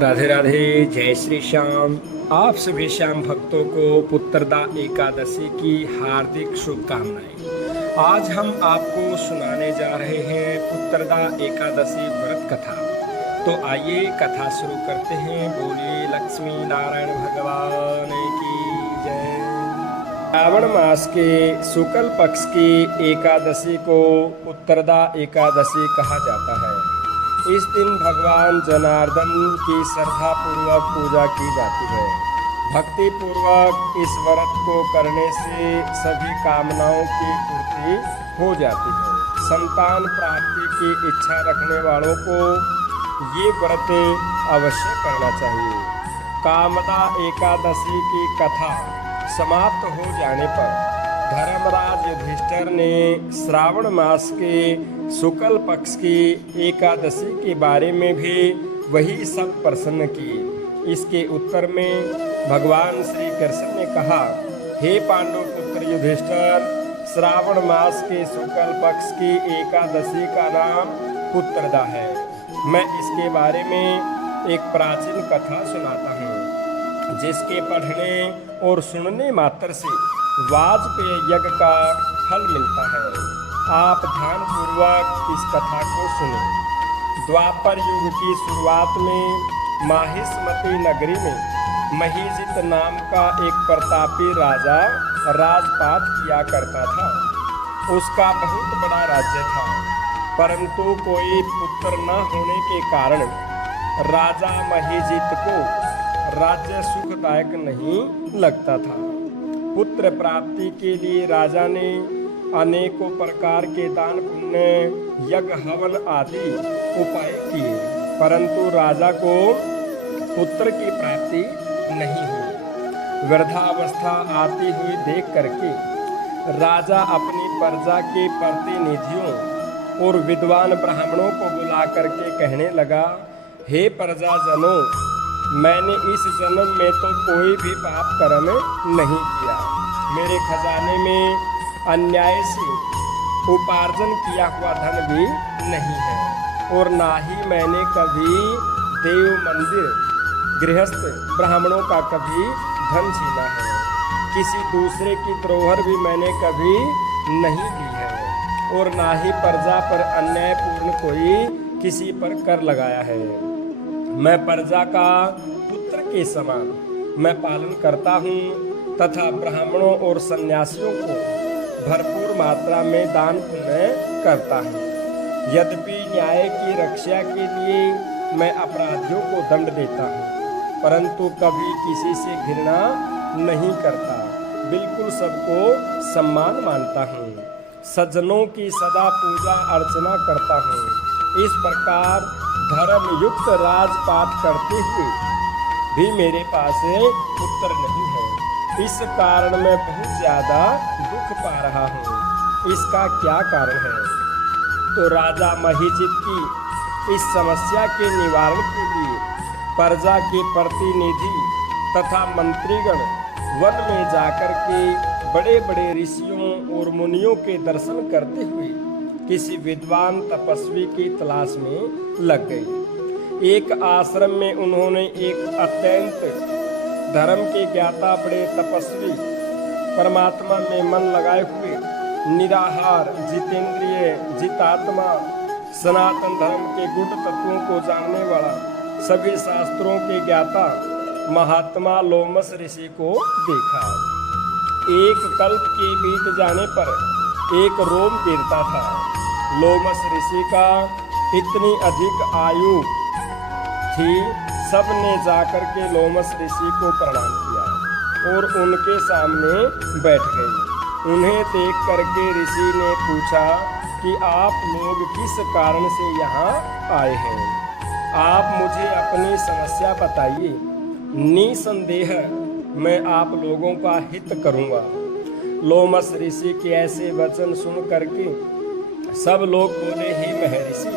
राधे राधे, जय श्री श्याम। आप सभी श्याम भक्तों को पुत्रदा एकादशी की हार्दिक शुभकामनाएं। आज हम आपको सुनाने जा रहे हैं पुत्रदा एकादशी व्रत कथा। तो आइए कथा शुरू करते हैं। बोलिए लक्ष्मी नारायण भगवान की जय। श्रावण मास के शुक्ल पक्ष की एकादशी को पुत्रदा एकादशी कहा जाता है। इस दिन भगवान जनार्दन की श्रद्धा पूर्वक पूजा की जाती है। भक्ति पूर्वक इस व्रत को करने से सभी कामनाओं की पूर्ति हो जाती है। संतान प्राप्ति की इच्छा रखने वालों को ये व्रत अवश्य करना चाहिए। कामदा एकादशी की कथा समाप्त हो जाने पर धर्मराज युधिष्ठिर ने श्रावण मास के शुक्ल पक्ष की एकादशी के बारे में भी वही सब प्रश्न किए। इसके उत्तर में भगवान श्री कृष्ण ने कहा, हे पांडु पुत्र युधिष्ठिर, श्रावण मास के शुक्ल पक्ष की एकादशी का नाम पुत्रदा है। मैं इसके बारे में एक प्राचीन कथा सुनाता हूँ, जिसके पढ़ने और सुनने मात्र से वाजपेय यज्ञ का फल मिलता है। आप ध्यानपूर्वक इस कथा को सुनें। द्वापर युग की शुरुआत में माहिष्मती नगरी में महीजित नाम का एक प्रतापी राजा राजपाट किया करता था। उसका बहुत बड़ा राज्य था, परंतु कोई पुत्र न होने के कारण राजा महीजित को राज्य सुखदायक नहीं लगता था। पुत्र प्राप्ति के लिए राजा ने अनेकों प्रकार के दान पुण्य यज्ञ हवन आदि उपाय किए, परंतु राजा को पुत्र की प्राप्ति नहीं हुई। वृद्धावस्था आती हुई देख करके राजा अपनी प्रजा के प्रतिनिधियों और विद्वान ब्राह्मणों को बुला करके कहने लगा, हे प्रजाजनों, मैंने इस जन्म में तो कोई भी पाप कर्म नहीं किया। मेरे खजाने में अन्याय से उपार्जन किया हुआ धन भी नहीं है, और ना ही मैंने कभी देव मंदिर गृहस्थ ब्राह्मणों का कभी धन छीना है। किसी दूसरे की धरोहर भी मैंने कभी नहीं ली है, और ना ही प्रजा पर अन्यायपूर्ण कोई किसी पर कर लगाया है। मैं प्रजा का पुत्र के समान मैं पालन करता हूँ तथा ब्राह्मणों और सन्यासियों को भरपूर मात्रा में दान पुण्य करता हूँ। यद्यपि न्याय की रक्षा के लिए मैं अपराधियों को दंड देता हूँ, परंतु कभी किसी से घृणा नहीं करता, बिल्कुल सबको सम्मान मानता हूँ। सज्जनों की सदा पूजा अर्चना करता हूँ। इस प्रकार धर्मयुक्त राजपाट करते हुए भी मेरे पास पुत्र नहीं है। इस कारण मैं बहुत ज्यादा दुख पा रहा हूँ। इसका क्या कारण है? तो राजा महीजित की इस समस्या के निवारण के लिए प्रजा के प्रतिनिधि तथा मंत्रीगण वन में जाकर के बड़े बड़े ऋषियों और मुनियों के दर्शन करते हुए किसी विद्वान तपस्वी की तलाश में लग गए। एक आश्रम में उन्होंने एक अत्यंत धर्म के ज्ञाता बड़े तपस्वी, परमात्मा में मन लगाए हुए, निराहार, जितेंद्रिय, जितात्मा, सनातन धर्म के गुण तत्वों को जानने वाला, सभी शास्त्रों के ज्ञाता महात्मा लोमस ऋषि को देखा। एक कल्प के बीत जाने पर एक रोम गिरता था। लोमस ऋषि का इतनी अधिक आयु थी, सबने जाकर के लोमस ऋषि को प्रणाम किया और उनके सामने बैठ गए। उन्हें देख करके ऋषि ने पूछा कि आप लोग किस कारण से यहाँ आए हैं? आप मुझे अपनी समस्या बताइए, निसंदेह मैं आप लोगों का हित करूँगा। लोमस ऋषि के ऐसे वचन सुन करके सब लोग बोले, हे महर्षि,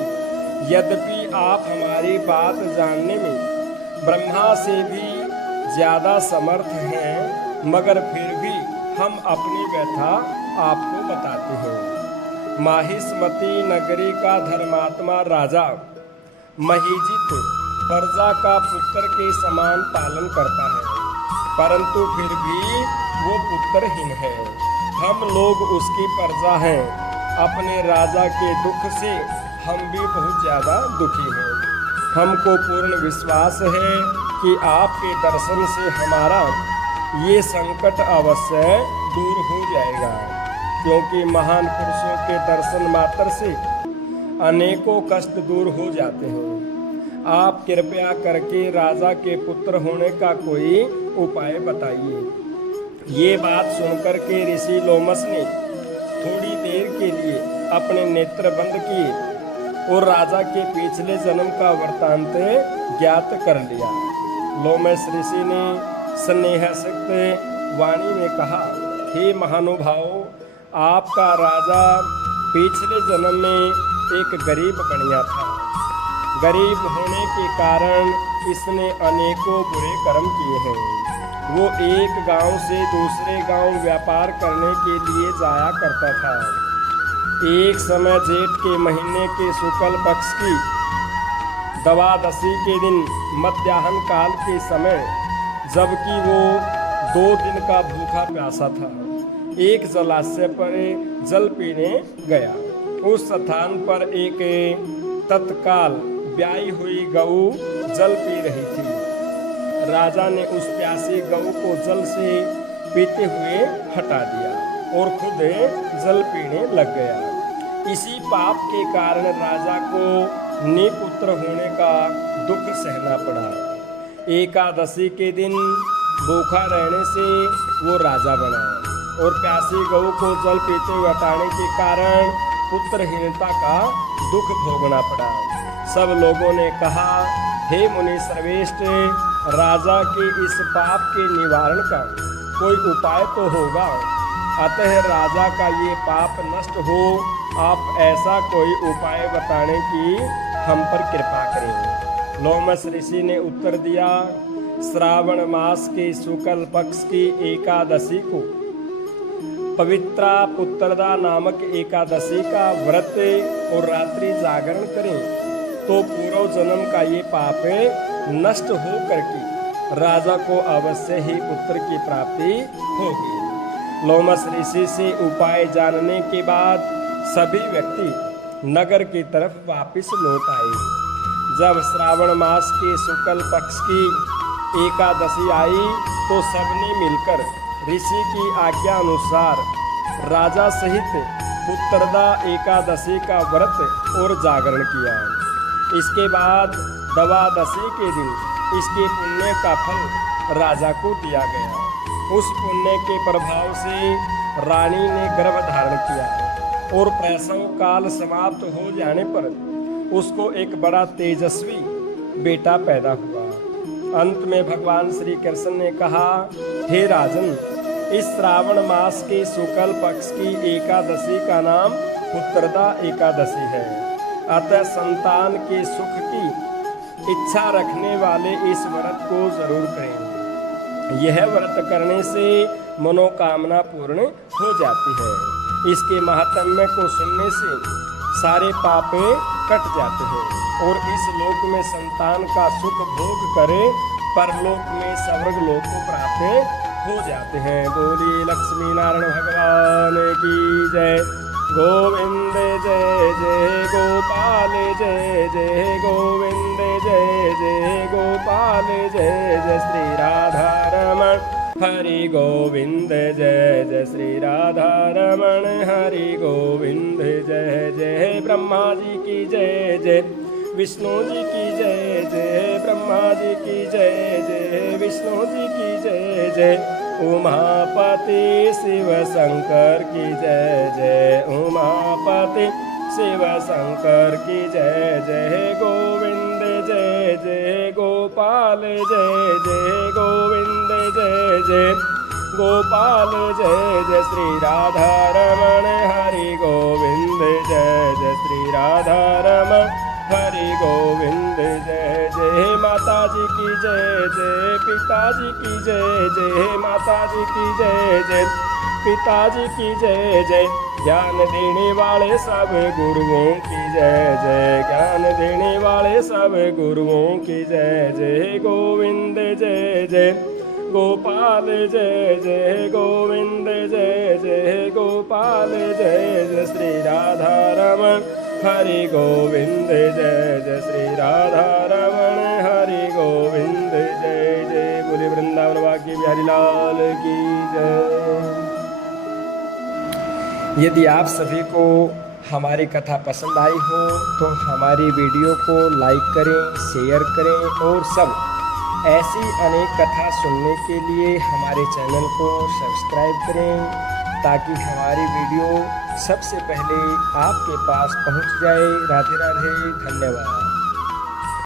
यद्यपि आप हमारी बात जानने में ब्रह्मा से भी ज्यादा समर्थ हैं, मगर फिर भी हम अपनी व्यथा आपको बताते हैं। माहिष्मती नगरी का धर्मात्मा राजा महीजित प्रजा का पुत्र के समान पालन करता है, परंतु फिर भी वो पुत्रहीन है। हम लोग उसकी प्रजा हैं। अपने राजा के दुख से हम भी बहुत ज़्यादा दुखी हैं। हमको पूर्ण विश्वास है कि आपके दर्शन से हमारा ये संकट अवश्य दूर हो जाएगा, क्योंकि महान पुरुषों के दर्शन मात्र से अनेकों कष्ट दूर हो जाते हैं। आप कृपया करके राजा के पुत्र होने का कोई उपाय बताइए। ये बात सुनकर के ऋषि लोमस ने थोड़ी देर के लिए अपने नेत्र बंद किए और राजा के पिछले जन्म का वृत्तांत ज्ञात कर लिया। लोमस ऋषि ने स्नेहसिक्त वाणी में कहा, हे महानुभाव, आपका राजा पिछले जन्म में एक गरीब बनिया था। गरीब होने के कारण इसने अनेकों बुरे कर्म किए हैं। वो एक गांव से दूसरे गांव व्यापार करने के लिए जाया करता था। एक समय जेठ के महीने के शुक्ल पक्ष की द्वादशी के दिन मध्याह्न काल के समय, जबकि वो 2 दिन का भूखा प्यासा था, एक जलाशय पर जल पीने गया। उस स्थान पर एक तत्काल ब्याई हुई गऊ जल पी रही थी। राजा ने उस प्यासी गऊ को जल से पीते हुए हटा दिया और खुद जल पीने लग गया। इसी पाप के कारण राजा को निपुत्र होने का दुख सहना पड़ा। एकादशी के दिन भूखा रहने से वो राजा बना और प्यासी गऊ को जल पीते हुए हटाने के कारण पुत्रहीनता का दुख भोगना पड़ा। सब लोगों ने कहा, हे मुनि सर्वश्रेष्ठ, राजा के इस पाप के निवारण का कोई उपाय तो होगा। अतः राजा का ये पाप नष्ट हो, आप ऐसा कोई उपाय बताने की हम पर कृपा करें। लोमस ऋषि ने उत्तर दिया, श्रावण मास के शुक्ल पक्ष की एकादशी को पवित्रा पुत्रदा नामक एकादशी का व्रत और रात्रि जागरण करें तो पूर्व जन्म का ये पाप नष्ट हो करके राजा को अवश्य ही पुत्र की प्राप्ति होगी। लोमस ऋषि से उपाय जानने के बाद सभी व्यक्ति नगर की तरफ वापस लौट आए। जब श्रावण मास के शुक्ल पक्ष की एकादशी आई तो सबने मिलकर ऋषि की आज्ञा अनुसार राजा सहित पुत्रदा एकादशी का व्रत और जागरण किया। इसके बाद द्वादशी के दिन इसके पुण्य का फल राजा को दिया गया। उस पुण्य के प्रभाव से रानी ने गर्भ धारण किया और प्रसव काल समाप्त हो जाने पर उसको एक बड़ा तेजस्वी बेटा पैदा हुआ। अंत में भगवान श्री कृष्ण ने कहा, हे राजन, इस श्रावण मास के शुक्ल पक्ष की एकादशी का नाम पुत्रदा एकादशी है। अतः संतान के सुख की इच्छा रखने वाले इस व्रत को जरूर करें। यह व्रत करने से मनोकामना पूर्ण हो जाती है। इसके महात्म्य को सुनने से सारे पापे कट जाते हैं और इस लोक में संतान का सुख भोग करे, परलोक में स्वर्ग लोक को प्राप्त हो जाते हैं। बोली लक्ष्मी नारायण भगवान की जय। गोविंद जय जय गोपाल जय जय गोविंद जय जय गोपाल जय जय श्री राधा रमण हरि गोविंद जय जय श्री राधा रमण हरि गोविंद जय जय। ब्रह्मा जी की जय जय, विष्णु जी की जय जय, ब्रह्मा जी की जय जय, विष्णु जी की जय जय। उमापति शिव शंकर की जय जय, उमापति शिव शंकर की जय जय। गोविंद जय जय गोपाल जय जय गोविंद जय जय गोपाल जय जय श्री राधा रमण हरि गोविंद जय जय श्री राधा रमण हरि गोविंद जय जय। माता जी की जय जय, पिताजी की जय जय, माता जी की जय जय, पिताजी की जय जय, ज्ञान देने वाले सब गुरुओं की जय जय, ज्ञान देने वाले सब गुरुओं की जय जय। गोविंद जय जय गोपाल जय जय, गोविंद जय जय गोपाल जय जय। श्री राधा रमण हरि गोविंद जय जय, श्री राधा रमण हरि गोविंद जय जय। बोले वृंदावन वाक्य बिहारी लाल की जय। यदि आप सभी को हमारी कथा पसंद आई हो तो हमारी वीडियो को लाइक करें, शेयर करें और सब ऐसी अनेक कथा सुनने के लिए हमारे चैनल को सब्सक्राइब करें, ताकि हमारी वीडियो सबसे पहले आपके पास पहुंच जाए। राधे राधे, धन्यवाद।